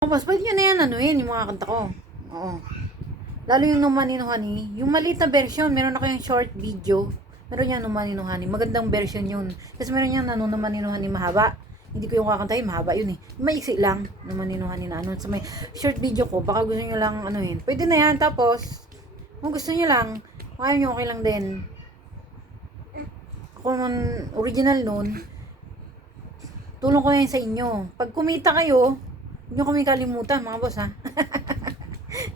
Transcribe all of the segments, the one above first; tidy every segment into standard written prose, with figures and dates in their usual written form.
Mas pwede nyo na yan, ano yun, yung mga kanta ko. Oo. Lalo yung No Money No Honey. Yung maliit na version, meron ako yung short video. Meron yan No Money No Honey. Magandang version yun. Tapos meron yan No Money No Honey mahaba. Hindi ko yung kakantahin, mahaba yun eh. Maiksi lang, No Money No Honey na ano. Sa may short video ko, baka gusto nyo lang ano yun. Pwede na yan, tapos, kung gusto nyo lang, kung ayaw nyo, okay lang din. Ako naman, original nun, tulong ko na yun sa inyo. Pag kumita kayo, hindi nyo kami kalimutan, mga boss, ha?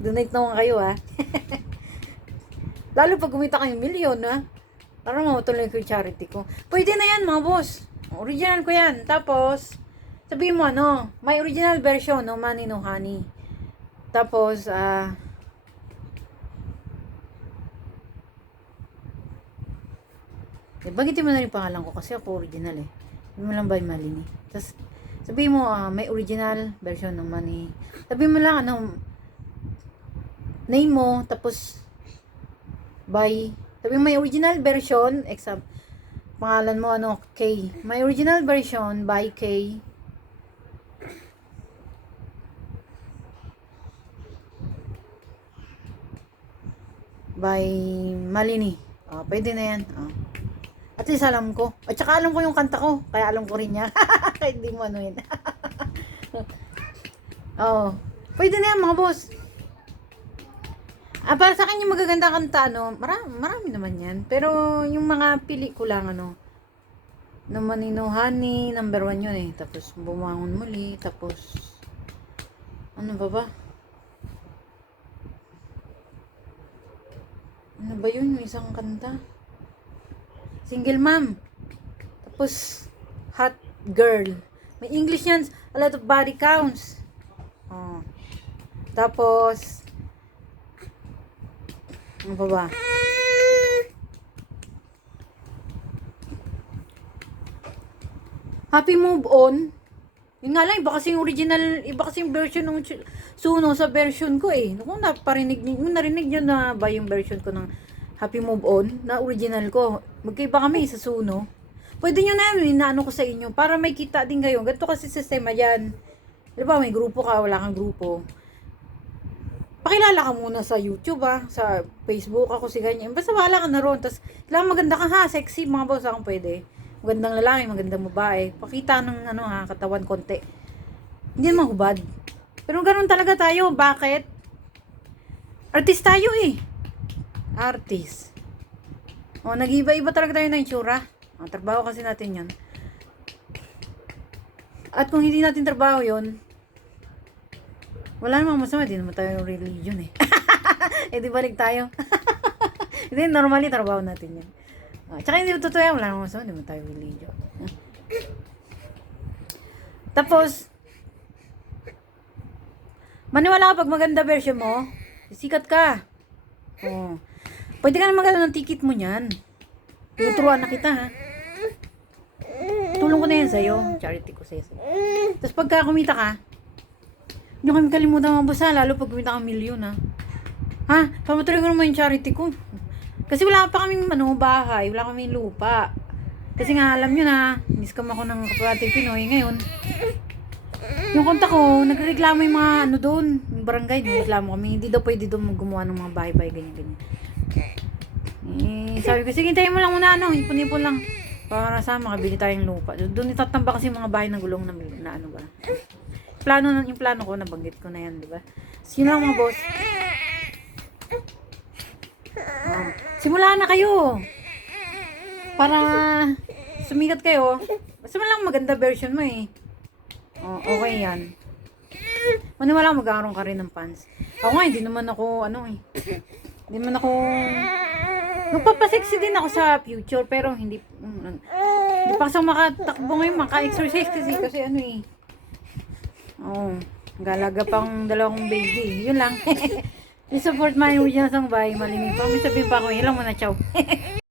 Donate naman kayo, ha? Lalo pag kumita kayo milyon, ha? Para matuloy ko yung charity ko. Pwede na yan, mga boss. Original ko yan. Tapos, sabihin mo, ano, may original version, No Money No Honey. Tapos, bagitin mo na rin pangalan ko kasi ako original eh. Hindi mo lang ba yung mali ni. Tapos, sabihin mo, may original version ng money. Sabihin mo lang, ano, name mo, tapos, by, sabihin mo, may original version, example, pangalan mo, ano, K. May original version by K. By Malini. Pwede na yan. At least alam ko. At saka alam ko yung kanta ko. Kaya alam ko rin yan. Kahit di mo ano yun. Pwede na yan mga boss. Para sa akin yung magaganda kanta, ano, marami naman yan. Pero yung mga pili ko lang, ano, No Money No Honey, number 1 yun eh. Tapos bumangon muli. Tapos, ano ba? Ano ba yun? Yung isang kanta. Single Mom. Tapos, Hot Girl. May English yan. A lot of body counts. Tapos, ano pa ba? Happy Move On. Yun nga lang, iba kasing original, iba kasing version ng Suno sa version ko eh. Kung narinig nyo na ba yung version ko ng Happy Move On, na original ko. Magkaiba kami sa Suno. Pwede nyo na yun, inaano ko sa inyo, para may kita din kayo. Ganito kasi sistema yan. Diba, may grupo ka, wala kang grupo. Pakilala ka muna sa YouTube sa Facebook ako si ganyan. Basta wala ka na ron. Tapos, kailangan maganda ka ha, sexy, mga boss, akong pwede. Magandang lalaki, magandang babae. Pakita ng katawan konti. Hindi naman hubad. Pero ganoon talaga tayo. Bakit? Artist tayo eh. Artist. Nag-iba-iba talaga tayo ng itsura. Trabaho kasi natin yun. At kung hindi natin trabaho yun, wala namang masama. Hindi naman tayo religion eh. Di balik tayo. Hindi, normally trabaho natin yan. Tsaka hindi totoo yan. Wala namang masama. Hindi naman tayo religion. Tapos, maniwala ka pag maganda version mo, sikat ka. Pwede ka na maganda ng ticket mo niyan. Tinuturuan na kita ha. Tulong ko na yan sa'yo. Charity ko sa'yo. Tapos pagka kumita ka, hindi kami kalimutan mga boss ha. Lalo pag kumita ka milyon ha. Pamatuloy ko naman yung charity ko. Kasi wala pa kaming bahay. Wala kaming lupa. Kasi nga alam nyo na, miskam ako ng kapatid Pinoy ngayon. Yung konta ko, nagreklamo yung mga doon, yung barangay, nagreklamo kami, hindi daw pwede doon gumawa ng mga bahay-bahay, ganyan-ganyan. Sabi ko, sige, tayo mo lang muna, ipon-ipon lang. Para sa makabili tayong lupa. Doon itatamba kasi mga bahay ng gulong na ano ba. Yung plano ko, nabanggit ko na yan, di ba? So, yun lang mga boss. Simula na kayo. Para sumikat kayo. Basta man lang maganda version mo eh. Okay yan. Maniwala magkakaroon ka rin ng fans. Ako nga, hindi naman ako, hindi naman ako, magpapasexy din ako sa future, pero hindi pa kasi makatakbo ngayon, maka-exercise kasi galaga pang dalawang baby. Yun lang. I-support my original song by Malini. Pag may sabihin pa ako, ilang mo na, ciao.